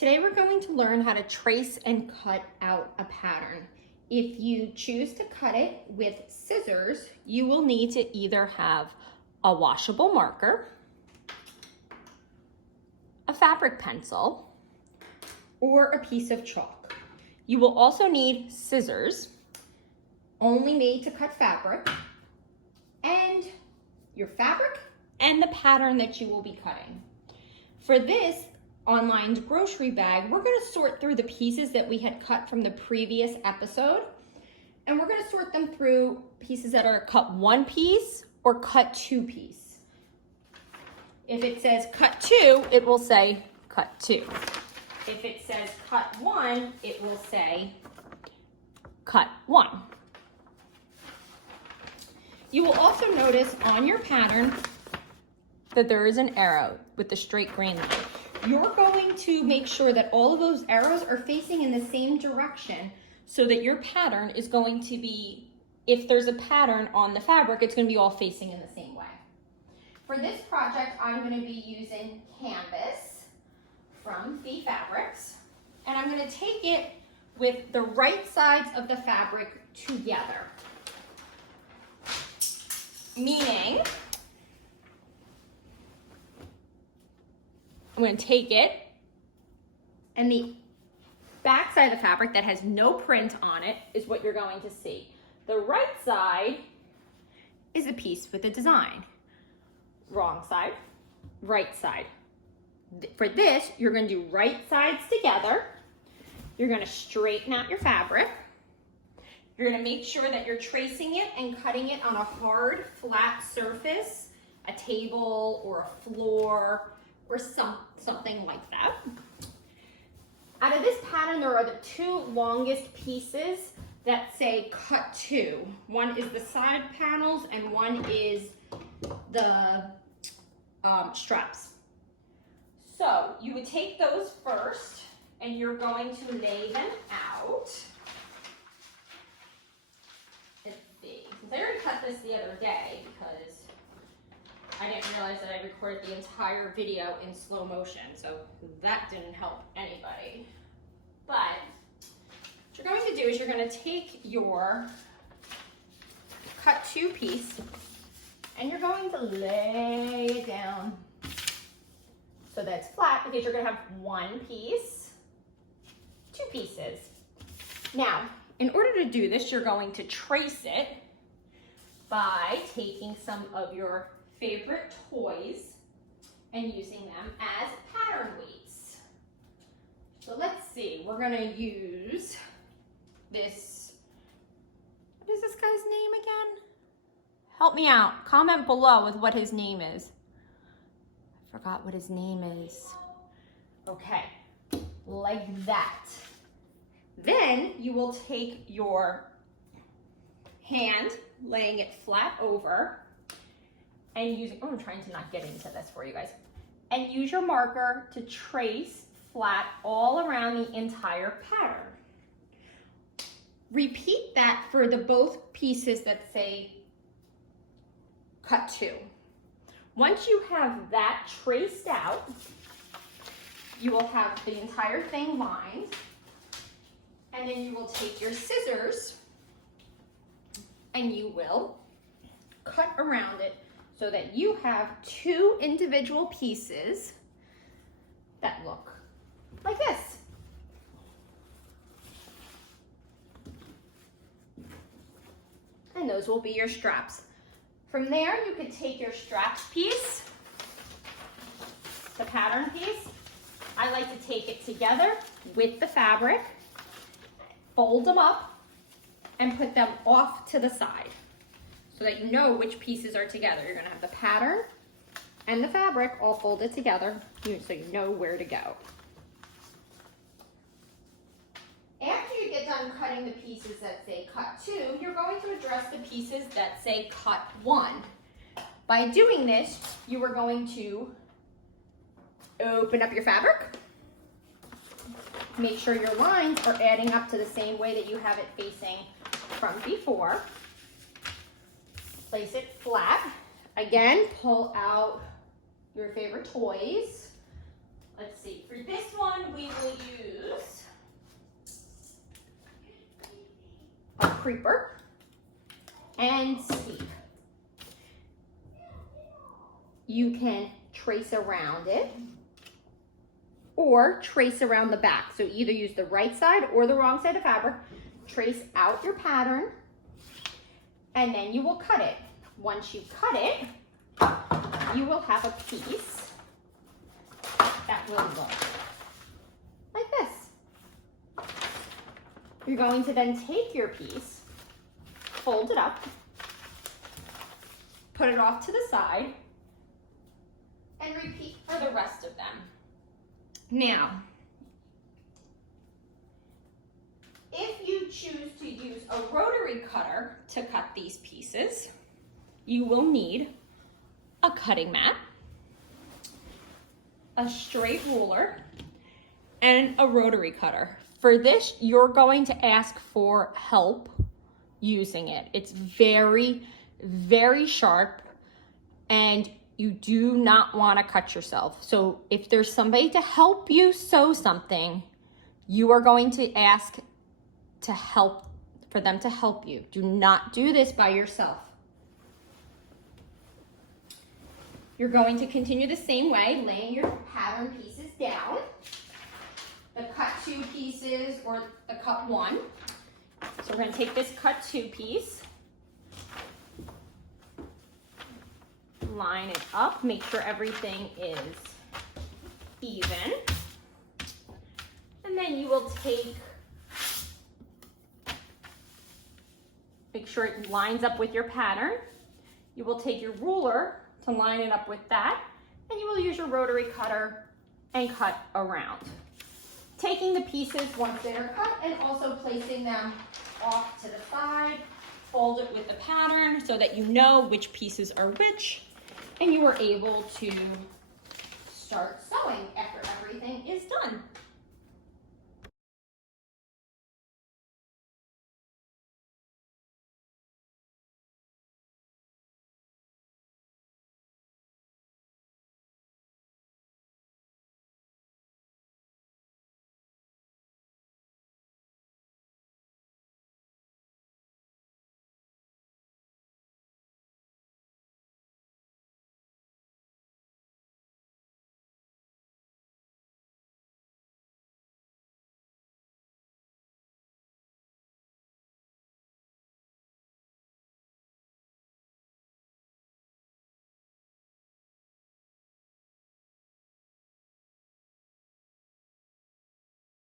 Today we're going to learn how to trace and cut out a pattern. If you choose to cut it with scissors, you will need to either have a washable marker, a fabric pencil, or a piece of chalk. You will also need scissors, only made to cut fabric, and your fabric and the pattern that you will be cutting. For this online grocery bag, we're going to sort through the pieces that we had cut from the previous episode, and we're going to sort them through pieces that are cut one piece or cut two piece. If it says cut two, it will say cut two. If it says cut one, it will say cut one. You will also notice on your pattern that there is an arrow with the straight green line. You're going to make sure that all of those arrows are facing in the same direction so that your pattern is going to be, if there's a pattern on the fabric, it's going to be all facing in the same way. For this project, I'm going to be using canvas from Fee Fabrics, and I'm going to take it with the right sides of the fabric together. Meaning, I'm going to take it, and the back side of the fabric that has no print on it is what you're going to see. The right side is a piece with a design. Wrong side, right side. For this, you're going to do right sides together. You're going to straighten out your fabric. You're going to make sure that you're tracing it and cutting it on a hard, flat surface, a table or a floor, or something like that. Out of this pattern, there are the two longest pieces that say cut two. One is the side panels and one is the straps. So you would take those first and you're going to lay them out. Let's see, since I already cut this the other day because I didn't realize that I recorded the entire video in slow motion, so that didn't help anybody. But what you're going to do is you're going to take your cut two piece and you're going to lay it down so that it's flat, because you're going to have one piece, two pieces. Now, in order to do this, you're going to trace it by taking some of your favorite toys and using them as pattern weights. So let's see, we're gonna use this, what is this guy's name again? Help me out, comment below with what his name is. I forgot what his name is. Okay, like that. Then you will take your hand, laying it flat over, and using, oh, I'm trying to not get into this for you guys, and use your marker to trace flat all around the entire pattern. Repeat that for the both pieces that say cut two. Once you have that traced out, you will have the entire thing lined, and then you will take your scissors and you will cut around it so that you have two individual pieces that look like this. And those will be your straps. From there, you could take your straps piece, the pattern piece. I like to take it together with the fabric, fold them up, and put them off to the side, so that you know which pieces are together. You're gonna have the pattern and the fabric all folded together so you know where to go. After you get done cutting the pieces that say cut two, you're going to address the pieces that say cut one. By doing this, you are going to open up your fabric, make sure your lines are adding up to the same way that you have it facing from before. Place it flat. Again, pull out your favorite toys, let's see, for this one we will use a creeper and Steve. You can trace around it or trace around the back. So either use the right side or the wrong side of fabric, trace out your pattern, and then you will cut it. Once you cut it, you will have a piece that will look like this. You're going to then take your piece, fold it up, put it off to the side, and repeat for the rest of them. Now, if you choose to use a rotary cutter to cut these pieces, you will need a cutting mat, a straight ruler, and a rotary cutter. For this, you're going to ask for help using it. It's very, very sharp, and you do not want to cut yourself. So if there's somebody to help you sew something, you are going to ask for them to help you. Do not do this by yourself. You're going to continue the same way, laying your pattern pieces down, the cut 2 pieces or the cut 1. So we're going to take this cut 2 piece, line it up, make sure everything is even, and then you will make sure it lines up with your pattern. You will take your ruler to line it up with that, and you will use your rotary cutter and cut around. Taking the pieces once they are cut and also placing them off to the side, fold it with the pattern so that you know which pieces are which, and you are able to start sewing after everything is done.